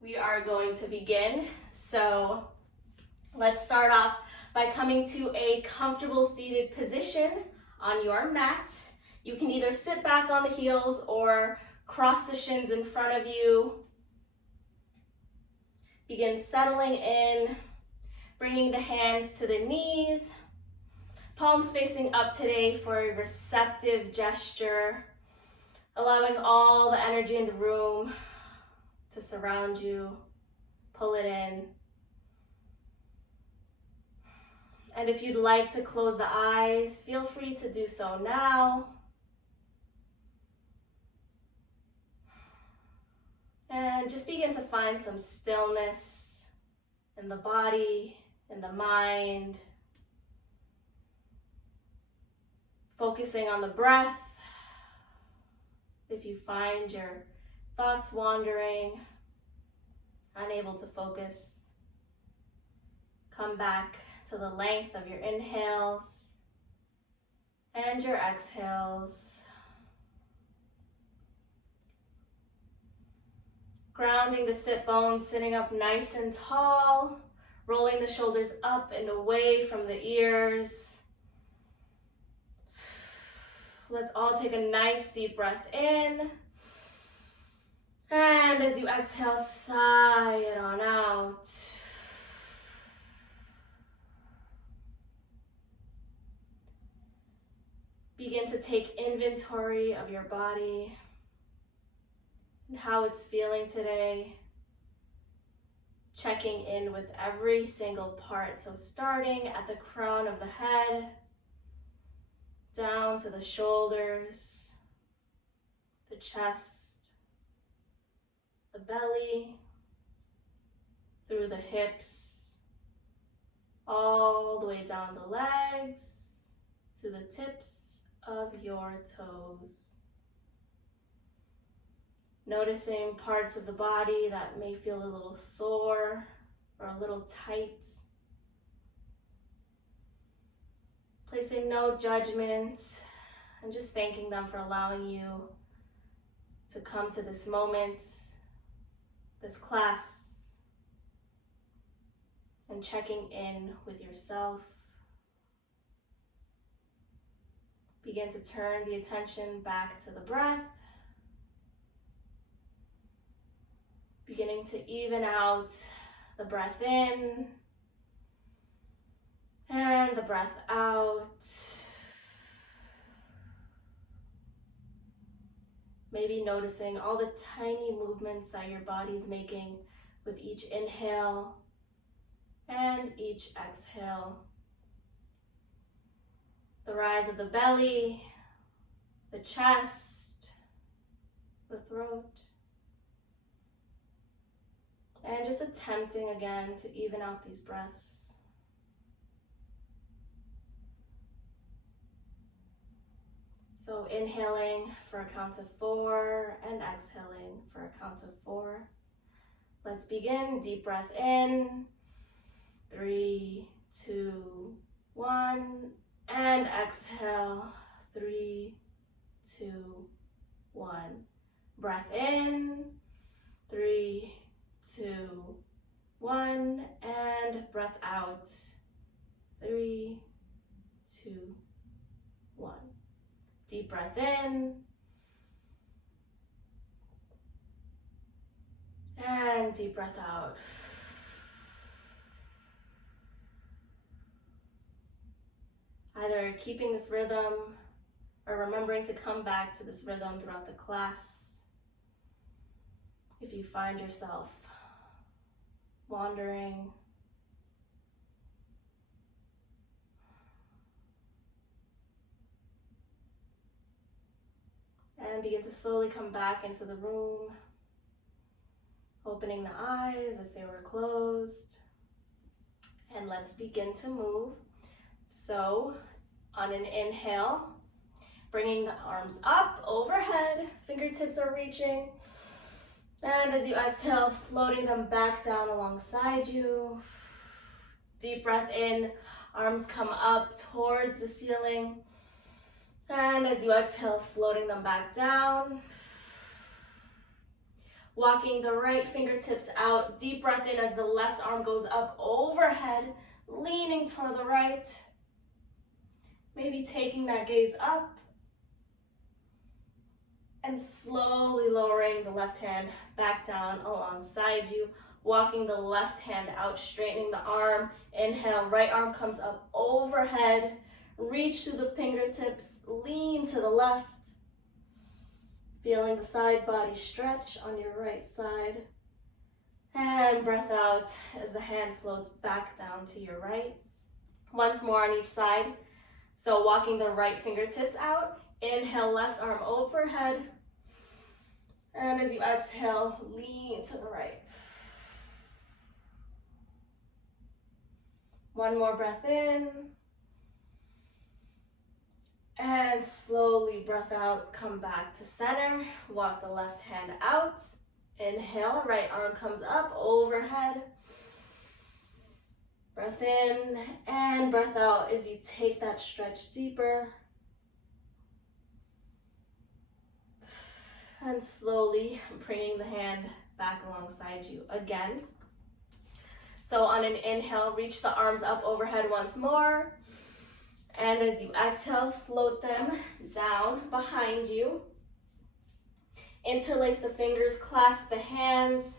We are going to begin. So let's start off by coming to a comfortable seated position on your mat. You can either sit back on the heels or cross the shins in front of you. Begin settling in, bringing the hands to the knees, palms facing up today for a receptive gesture, allowing all the energy in the room to surround you, pull it in. And if you'd like to close the eyes, feel free to do so now. And just begin to find some stillness in the body, in the mind. Focusing on the breath. If you find your thoughts wandering, unable to focus, come back to the length of your inhales and your exhales. Grounding the sit bones, sitting up nice and tall, rolling the shoulders up and away from the ears. Let's all take a nice deep breath in. And as you exhale, sigh it on out. Begin to take inventory of your body and how it's feeling today. Checking in with every single part. So starting at the crown of the head, down to the shoulders, the chest, the belly, through the hips, all the way down the legs, to the tips of your toes. Noticing parts of the body that may feel a little sore or a little tight. Placing no judgment and just thanking them for allowing you to come to this moment, this class, and checking in with yourself. Begin to turn the attention back to the breath. Beginning to even out the breath in and the breath out. Maybe noticing all the tiny movements that your body's making with each inhale and each exhale. The rise of the belly, the chest, the throat. And just attempting again to even out these breaths. So inhaling for a count of 4 and exhaling for a count of 4. Let's begin. Deep breath in. 3, 2, 1. And exhale. 3, 2, 1. Breath in. 3, 2, 1, and breath out. 3, 2, 1. Deep breath in. And deep breath out. Either keeping this rhythm or remembering to come back to this rhythm throughout the class. If you find yourself wandering, and begin to slowly come back into the room, opening the eyes if they were closed. And let's begin to move. So on an inhale, bringing the arms up overhead, fingertips are reaching. And as you exhale, floating them back down alongside you. Deep breath in, arms come up towards the ceiling. And as you exhale, floating them back down. Walking the right fingertips out. Deep breath in as the left arm goes up overhead, leaning toward the right. Maybe taking that gaze up and slowly lowering the left hand back down alongside you. Walking the left hand out, straightening the arm. Inhale, right arm comes up overhead. Reach through the fingertips, lean to the left. Feeling the side body stretch on your right side. And breath out as the hand floats back down to your right. Once more on each side. So walking the right fingertips out. Inhale, left arm overhead. And as you exhale, lean to the right. One more breath in. And slowly breath out, come back to center. Walk the left hand out. Inhale, right arm comes up overhead. Breath in and breath out as you take that stretch deeper. And slowly bringing the hand back alongside you again. So on an inhale, reach the arms up overhead once more. And as you exhale, float them down behind you. Interlace the fingers, clasp the hands.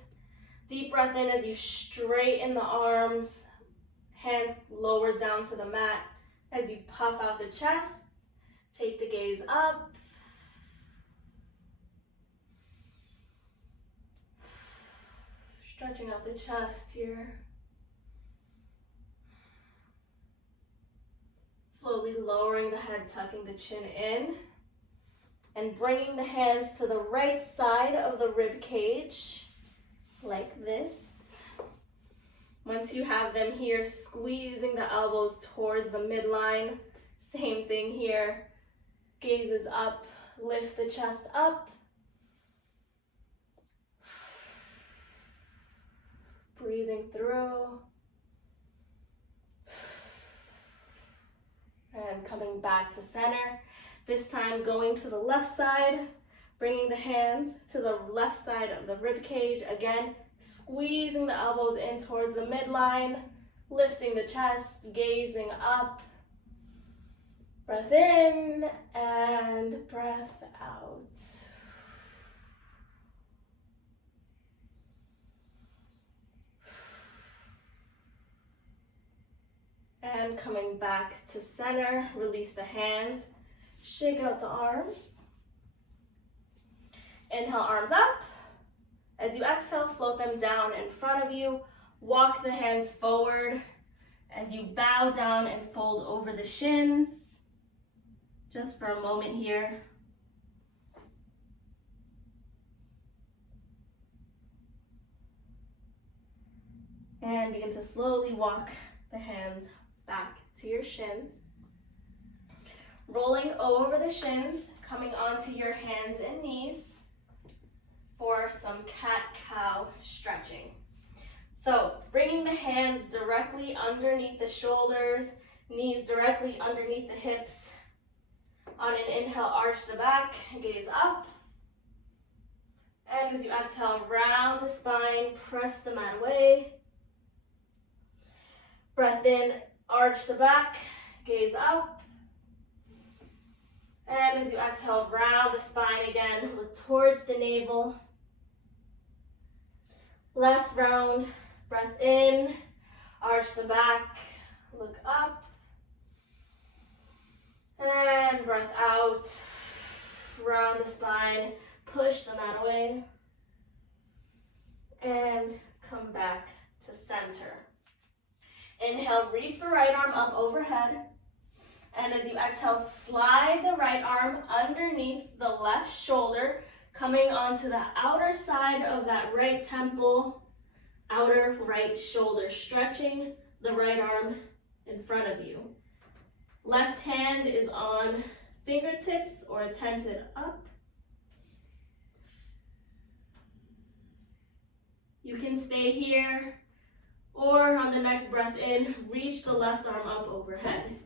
Deep breath in as you straighten the arms. Hands lower down to the mat. As you puff out the chest, take the gaze up. Stretching out the chest here. Slowly lowering the head, tucking the chin in. And bringing the hands to the right side of the rib cage, like this. Once you have them here, squeezing the elbows towards the midline. Same thing here. Gaze is up, lift the chest up. Breathing through. And coming back to center. This time going to the left side, bringing the hands to the left side of the rib cage. Again, squeezing the elbows in towards the midline, lifting the chest, gazing up. Breath in and breath out. And coming back to center, release the hands, shake out the arms. Inhale, arms up. As you exhale, float them down in front of you. Walk the hands forward as you bow down and fold over the shins. Just for a moment here. And begin to slowly walk the hands back to your shins. Rolling over the shins, coming onto your hands and knees for some cat-cow stretching. So bringing the hands directly underneath the shoulders, knees directly underneath the hips. On an inhale, arch the back, gaze up. And as you exhale, round the spine, press the mat away. Breath in, arch the back, gaze up. And as you exhale, round the spine again, look towards the navel. Last round, breath in, arch the back, look up. And breath out, round the spine, push the mat away. And come back to center. Inhale, reach the right arm up overhead. And as you exhale, slide the right arm underneath the left shoulder, coming onto the outer side of that right temple, outer right shoulder, stretching the right arm in front of you. Left hand is on fingertips or tented up. You can stay here, or on the next breath in, reach the left arm up overhead.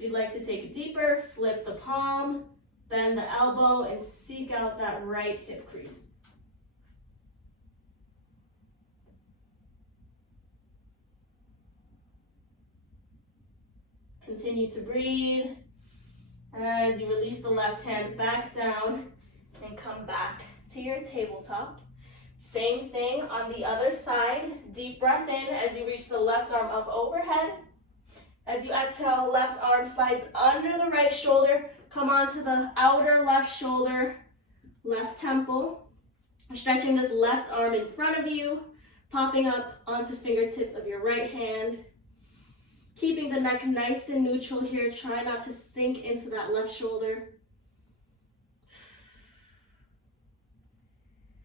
If you'd like to take it deeper, flip the palm, bend the elbow, and seek out that right hip crease. Continue to breathe as you release the left hand back down and come back to your tabletop. Same thing on the other side. Deep breath in as you reach the left arm up overhead. As you exhale, left arm slides under the right shoulder. Come onto the outer left shoulder, left temple. Stretching this left arm in front of you, popping up onto fingertips of your right hand. Keeping the neck nice and neutral here. Try not to sink into that left shoulder.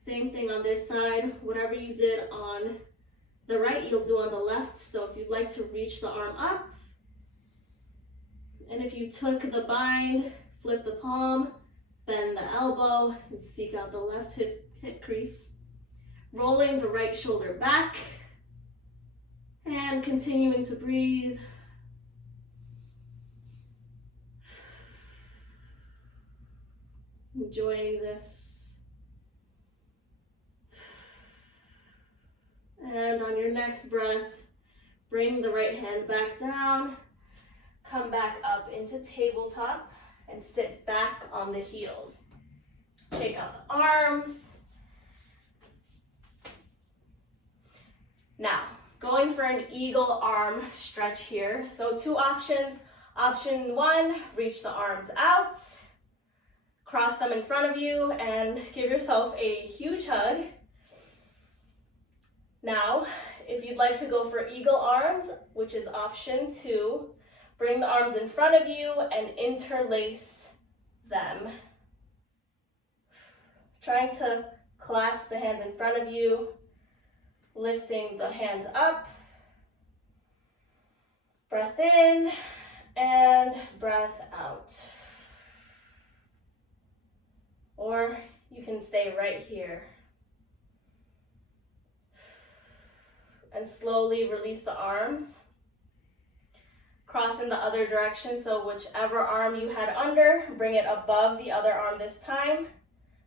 Same thing on this side. Whatever you did on the right, you'll do on the left. So if you'd like to reach the arm up, and if you took the bind, flip the palm, bend the elbow, and seek out the left hip crease. Rolling the right shoulder back, and continuing to breathe. Enjoying this. And on your next breath, bring the right hand back down, come back up into tabletop, and sit back on the heels. Shake out the arms. Now, going for an eagle arm stretch here. So 2 options. Option 1, reach the arms out, cross them in front of you, and give yourself a huge hug. Now, if you'd like to go for eagle arms, which is option 2, bring the arms in front of you and interlace them. Trying to clasp the hands in front of you, lifting the hands up. Breath in and breath out. Or you can stay right here. And slowly release the arms. Cross in the other direction, so whichever arm you had under, bring it above the other arm this time.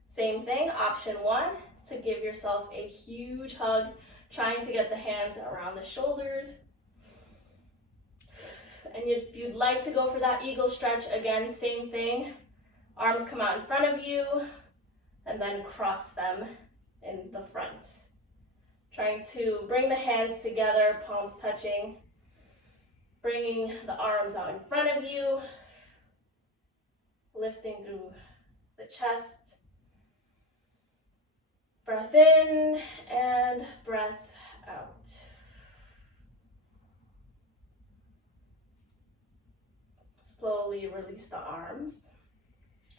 Same thing, option 1, to give yourself a huge hug, trying to get the hands around the shoulders. And if you'd like to go for that eagle stretch, again, same thing. Arms come out in front of you, and then cross them in the front. Trying to bring the hands together, palms touching. Bringing the arms out in front of you. Lifting through the chest. Breath in and breath out. Slowly release the arms.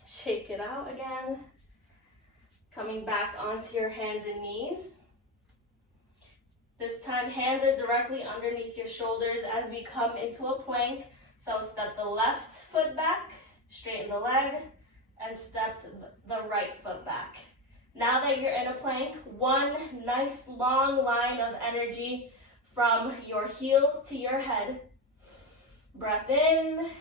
Shake it out again. Coming back onto your hands and knees. This time, hands are directly underneath your shoulders as we come into a plank. So step the left foot back, straighten the leg, and step the right foot back. Now that you're in a plank, one nice long line of energy from your heels to your head. Breath in,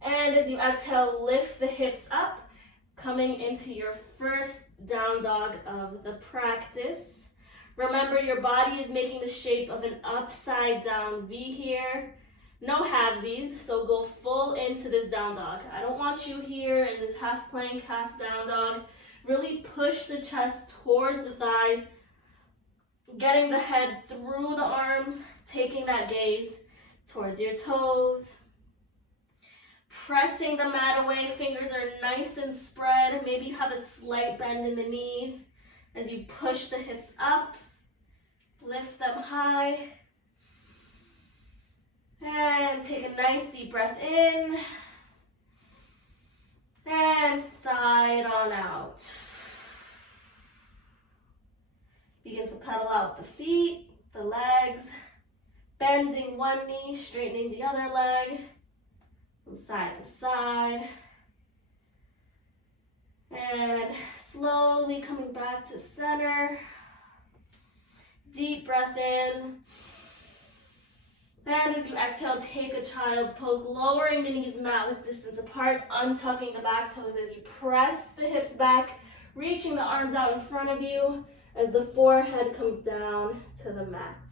and as you exhale, lift the hips up, coming into your first down dog of the practice. Remember, your body is making the shape of an upside down V here. No halvesies, so go full into this down dog. I don't want you here in this half plank, half down dog. Really push the chest towards the thighs, getting the head through the arms, taking that gaze towards your toes. Pressing the mat away, fingers are nice and spread. Maybe you have a slight bend in the knees as you push the hips up. Lift them high. And take a nice deep breath in. And side on out. Begin to pedal out the feet, the legs, bending one knee, straightening the other leg, from side to side. And slowly coming back to center. Deep breath in. And as you exhale, take a child's pose, lowering the knees mat with distance apart, untucking the back toes as you press the hips back, reaching the arms out in front of you as the forehead comes down to the mat.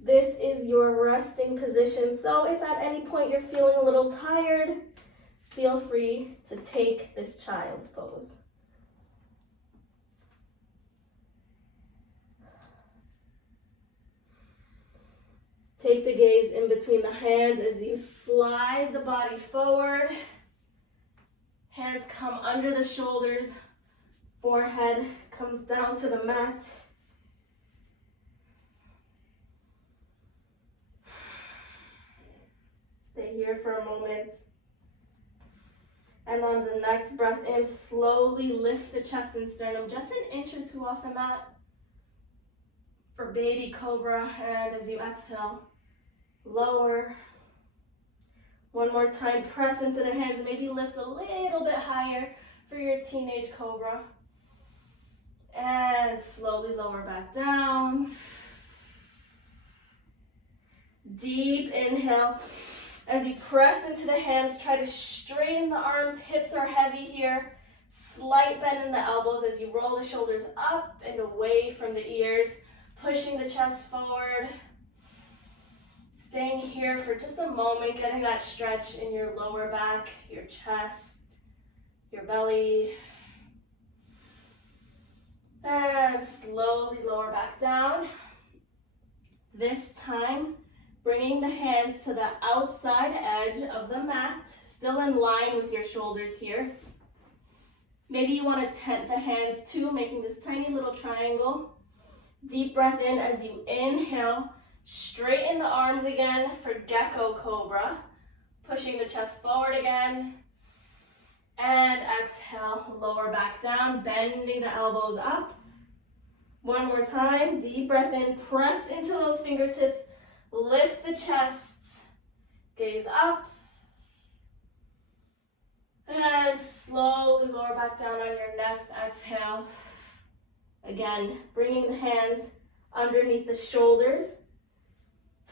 This is your resting position, so if at any point you're feeling a little tired, feel free to take this child's pose. Take the gaze in between the hands as you slide the body forward. Hands come under the shoulders, forehead comes down to the mat. Stay here for a moment. And on the next breath in, slowly lift the chest and sternum just an inch or two off the mat for baby cobra. And as you exhale, lower. One more time, press into the hands, maybe lift a little bit higher for your teenage cobra. And slowly lower back down. Deep inhale. As you press into the hands, try to straighten the arms, hips are heavy here. Slight bend in the elbows as you roll the shoulders up and away from the ears, pushing the chest forward. Staying here for just a moment, getting that stretch in your lower back, your chest, your belly. And slowly lower back down. This time, bringing the hands to the outside edge of the mat, still in line with your shoulders here. Maybe you want to tent the hands too, making this tiny little triangle. Deep breath in as you inhale. Straighten the arms again for Gecko Cobra. Pushing the chest forward again. And exhale, lower back down, bending the elbows up. One more time, deep breath in, press into those fingertips. Lift the chest, gaze up, and slowly lower back down on your next exhale. Again, bringing the hands underneath the shoulders,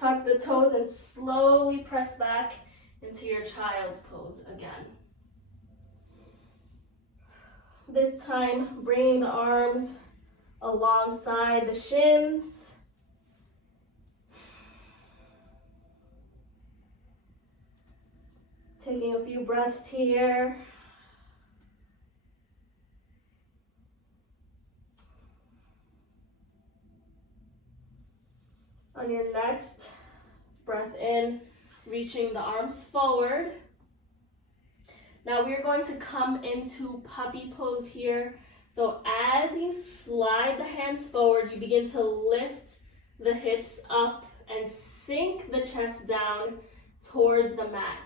tuck the toes, and slowly press back into your child's pose again. This time, bringing the arms alongside the shins. Taking a few breaths here. On your next breath in, reaching the arms forward. Now we're going to come into puppy pose here. So as you slide the hands forward, you begin to lift the hips up and sink the chest down towards the mat.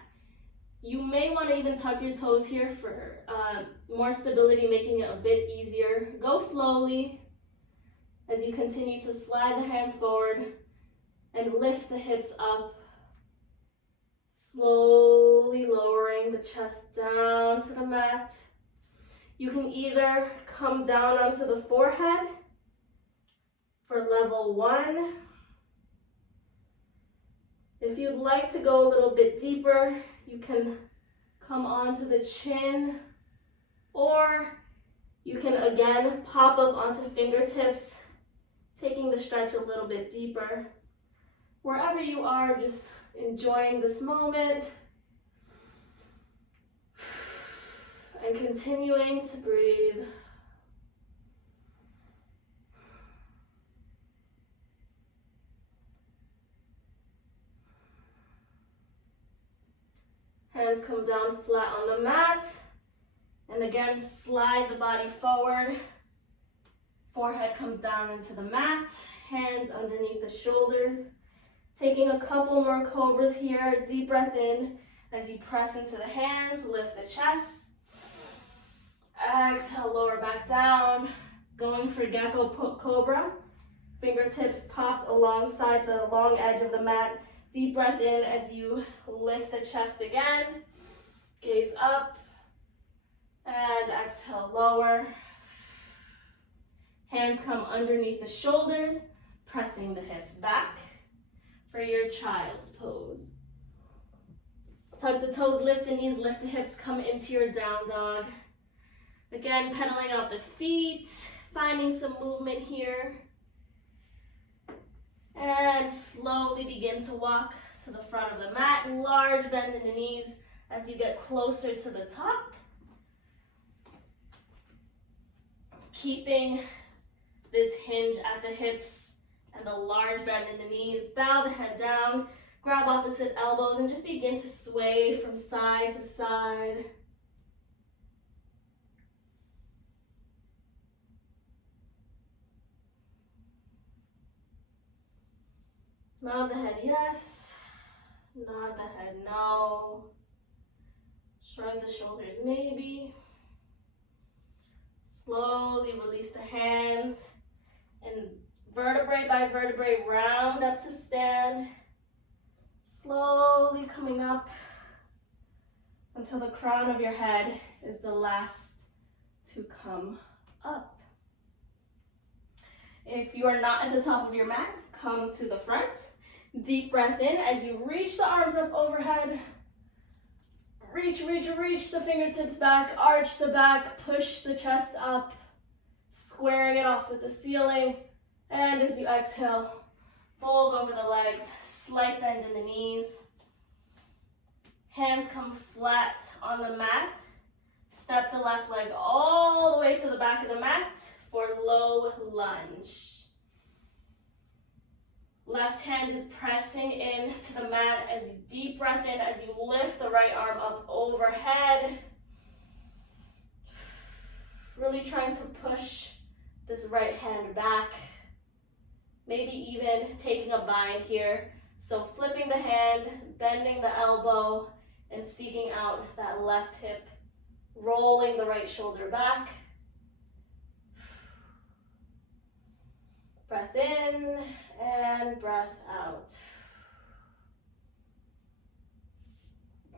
You may want to even tuck your toes here for more stability, making it a bit easier. Go slowly as you continue to slide the hands forward and lift the hips up. Slowly lowering the chest down to the mat. You can either come down onto the forehead for level 1. If you'd like to go a little bit deeper, you can come onto the chin, or you can again pop up onto fingertips, taking the stretch a little bit deeper. Wherever you are, just enjoying this moment and continuing to breathe. Hands come down flat on the mat. And again, slide the body forward. Forehead comes down into the mat. Hands underneath the shoulders. Taking a couple more cobras here. Deep breath in as you press into the hands. Lift the chest. Exhale, lower back down. Going for Gecko Cobra. Fingertips popped alongside the long edge of the mat. Deep breath in as you lift the chest again. Gaze up. And exhale, lower. Hands come underneath the shoulders, pressing the hips back. for your child's pose. Tuck the toes, lift the knees, lift the hips, come into your down dog. Again, pedaling out the feet, finding some movement here. And slowly begin to walk to the front of the mat. Large bend in the knees as you get closer to the top. Keeping this hinge at the hips and the large bend in the knees. Bow the head down, grab opposite elbows, and just begin to sway from side to side. Nod the head yes, nod the head no. Shrug the shoulders maybe. Slowly release the hands and vertebrae by vertebrae round up to stand. Slowly coming up until the crown of your head is the last to come up. If you are not at the top of your mat, come to the front. Deep breath in as you reach the arms up overhead. Reach, reach, reach the fingertips back, arch the back, push the chest up, squaring it off with the ceiling. And as you exhale, fold over the legs, slight bend in the knees. Hands come flat on the mat. Step the left leg all the way to the back of the mat for low lunge. Left hand is pressing into the mat as you deep breath in as you lift the right arm up overhead. Really trying to push this right hand back. Maybe even taking a bind here. So flipping the hand, bending the elbow, and seeking out that left hip. Rolling the right shoulder back. Breath in and breath out.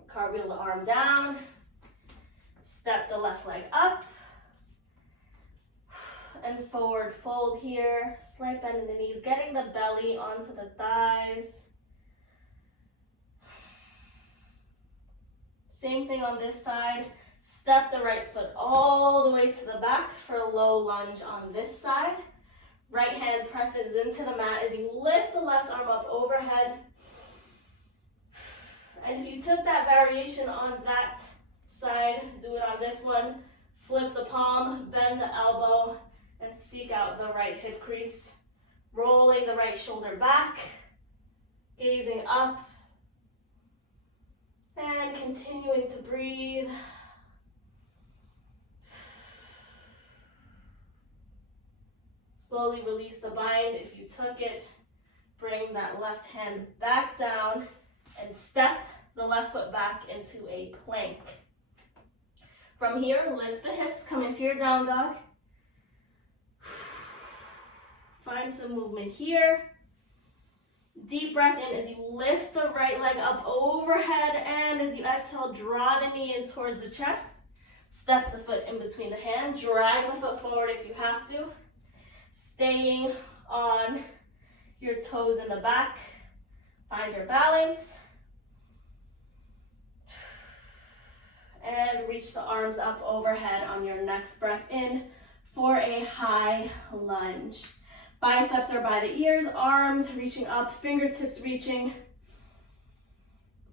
Cartwheel the arm down. Step the left leg up. And forward fold here. Slight bend in the knees, getting the belly onto the thighs. Same thing on this side. Step the right foot all the way to the back for a low lunge on this side. Right hand presses into the mat as you lift the left arm up overhead. And if you took that variation on that side, do it on this one. Flip the palm, bend the elbow, and seek out the right hip crease. Rolling the right shoulder back, gazing up, and continuing to breathe. Slowly release the bind if you took it. Bring that left hand back down and step the left foot back into a plank. From here, lift the hips, come into your down dog. Find some movement here. Deep breath in as you lift the right leg up overhead, and as you exhale, draw the knee in towards the chest. Step the foot in between the hand. Drag the foot forward if you have to. Staying on your toes in the back. Find your balance. And reach the arms up overhead on your next breath in for a high lunge. Biceps are by the ears, arms reaching up, fingertips reaching.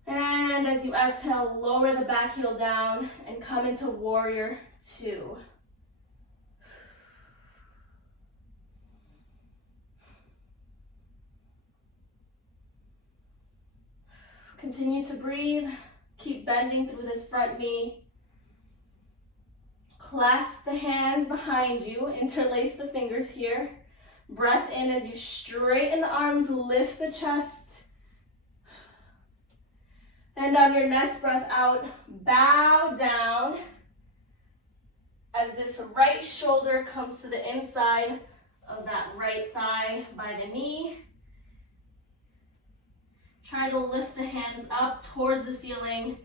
And as you exhale, lower the back heel down and come into warrior two. Continue to breathe. Keep bending through this front knee. Clasp the hands behind you. Interlace the fingers here. Breath in as you straighten the arms, lift the chest. And on your next breath out, bow down as this right shoulder comes to the inside of that right thigh by the knee. Try to lift the hands up towards the ceiling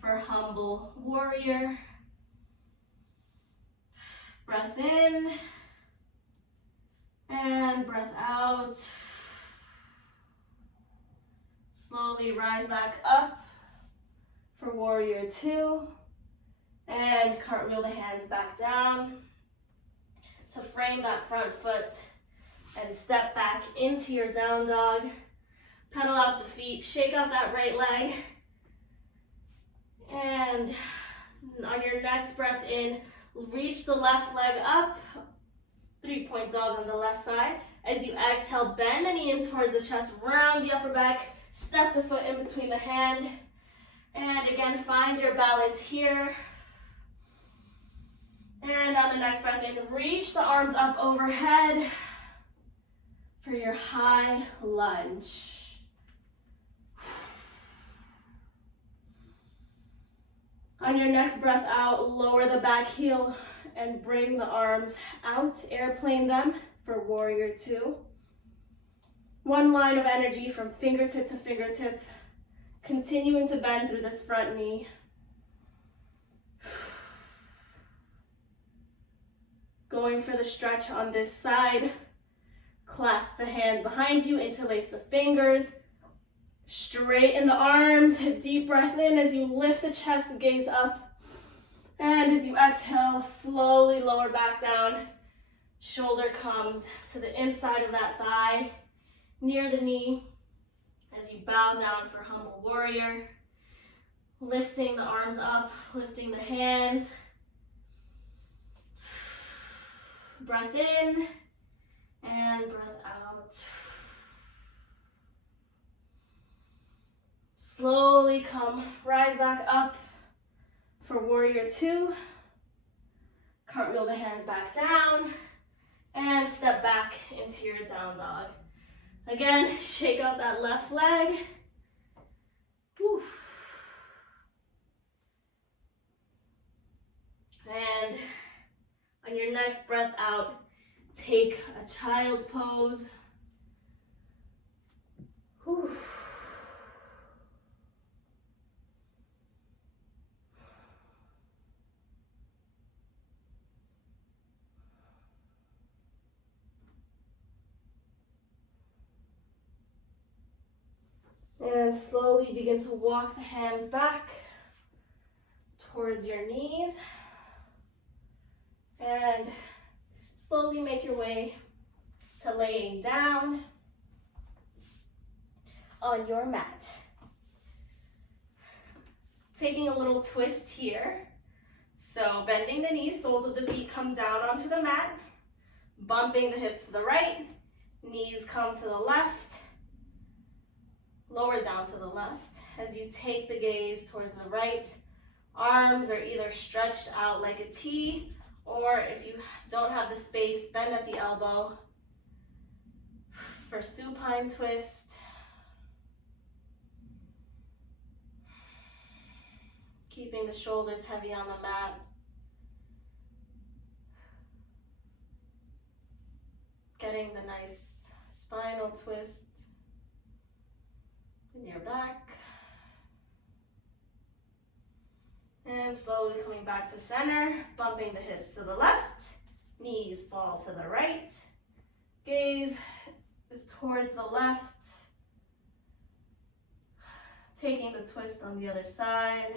for humble warrior. Breath in and breath out. Slowly rise back up for warrior two. And cartwheel the hands back down to frame that front foot and step back into your down dog. Pedal out the feet, shake out that right leg. And on your next breath in, reach the left leg up, 3-point dog on the left side. As you exhale, bend the knee in towards the chest, round the upper back, step the foot in between the hand. And again, find your balance here. And on the next breath in, reach the arms up overhead for your high lunge. On your next breath out, lower the back heel and bring the arms out, airplane them for warrior two. One line of energy from fingertip to fingertip, continuing to bend through this front knee. Going for the stretch on this side. Clasp the hands behind you, interlace the fingers. Straighten the arms, deep breath in as you lift the chest, gaze up. And as you exhale, slowly lower back down. Shoulder comes to the inside of that thigh, near the knee. As you bow down for humble warrior. Lifting the arms up, lifting the hands. Breath in and breath out. Slowly come, rise back up for warrior two. Cartwheel the hands back down and step back into your down dog. Again, shake out that left leg. Whew. And on your next breath out, take a child's pose. Whew. And slowly begin to walk the hands back towards your knees. And slowly make your way to laying down on your mat. Taking a little twist here. So bending the knees, soles of the feet come down onto the mat. Bumping the hips to the right. Knees come to the left. Lower down to the left. As you take the gaze towards the right, arms are either stretched out like a T, or if you don't have the space, bend at the elbow for supine twist. Keeping the shoulders heavy on the mat. Getting the nice spinal twist in your back. And slowly coming back to center, bumping the hips to the left, knees fall to the right, gaze is towards the left, taking the twist on the other side.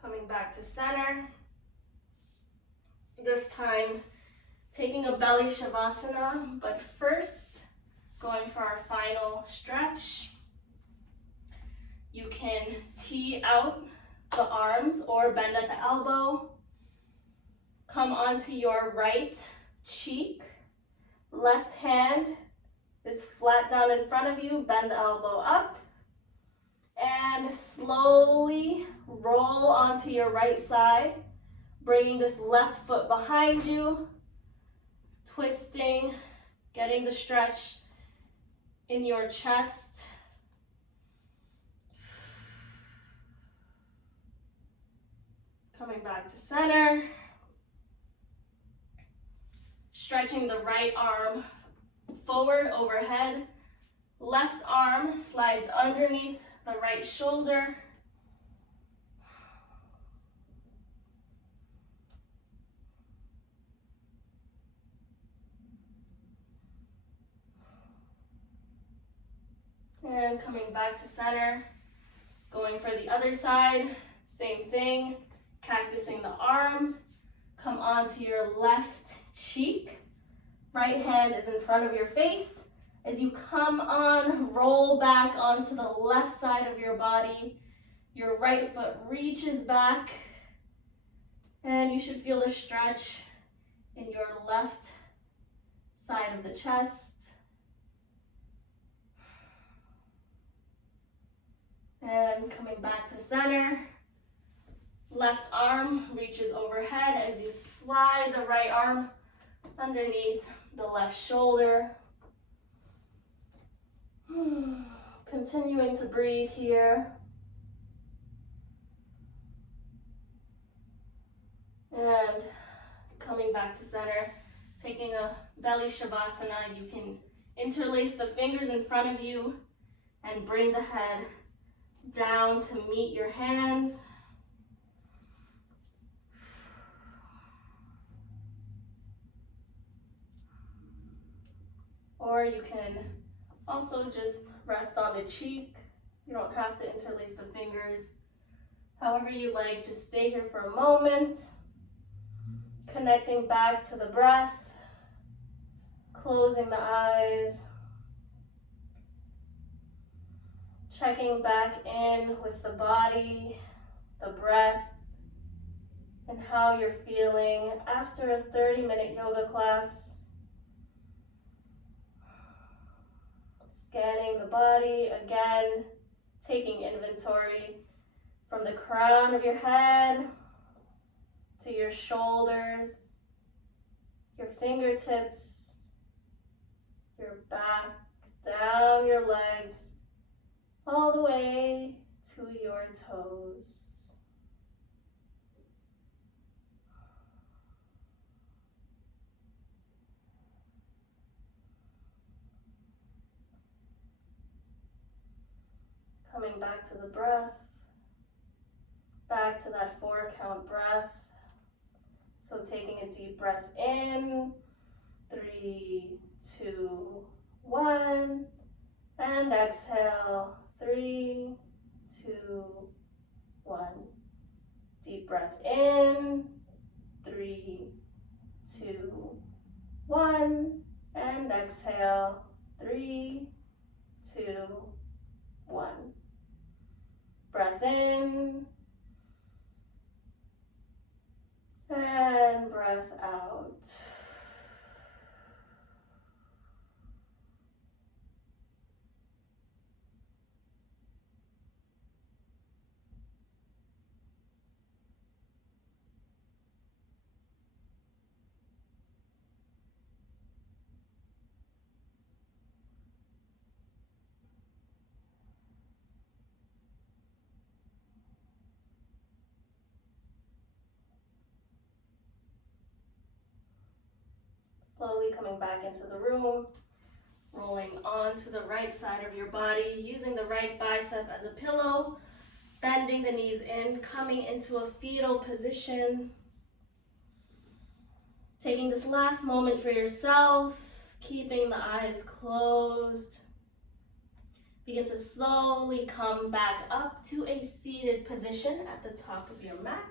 Coming back to center. This time, taking a belly shavasana, but first, going for our final stretch. You can tee out the arms or bend at the elbow. Come onto your right cheek. Left hand is flat down in front of you, bend the elbow up. And slowly roll onto your right side, bringing this left foot behind you, twisting, getting the stretch in your chest. Coming back to center. Stretching the right arm forward overhead. Left arm slides underneath the right shoulder. And coming back to center. Going for the other side, same thing. Cactusing the arms. Come onto your left cheek. Right hand is in front of your face. As you come on, roll back onto the left side of your body. Your right foot reaches back. And you should feel the stretch in your left side of the chest. And coming back to center. Left arm reaches overhead as you slide the right arm underneath the left shoulder. Continuing to breathe here. And coming back to center, taking a belly shavasana. You can interlace the fingers in front of you and bring the head down to meet your hands. Or you can also just rest on the cheek. You don't have to interlace the fingers. However you like, just stay here for a moment. Connecting back to the breath. Closing the eyes. Checking back in with the body, the breath, and how you're feeling after a 30-minute yoga class. Scanning the body again, taking inventory from the crown of your head to your shoulders, your fingertips, your back, down your legs, all the way to your toes. Coming back to the breath, back to that 4-count breath. So taking a deep breath in, 3, 2, 1, and exhale, 3, 2, 1. Deep breath in, 3, 2, 1, and exhale, 3, 2, 1. Breath in, and breath out. Slowly coming back into the room, rolling onto the right side of your body, using the right bicep as a pillow, bending the knees in, coming into a fetal position. Taking this last moment for yourself, keeping the eyes closed. Begin to slowly come back up to a seated position at the top of your mat.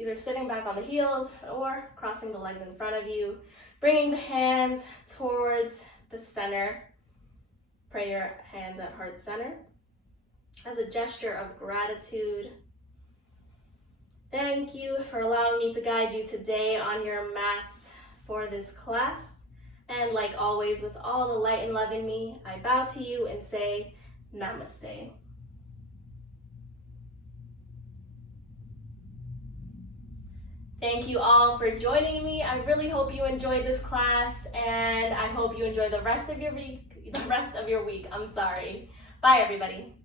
Either sitting back on the heels or crossing the legs in front of you, bringing the hands towards the center. Pray your hands at heart center as a gesture of gratitude. Thank you for allowing me to guide you today on your mats for this class. And like always, with all the light and love in me, I bow to you and say namaste. Thank you all for joining me. I really hope you enjoyed this class, and I hope you enjoy the rest of your week. Bye, everybody.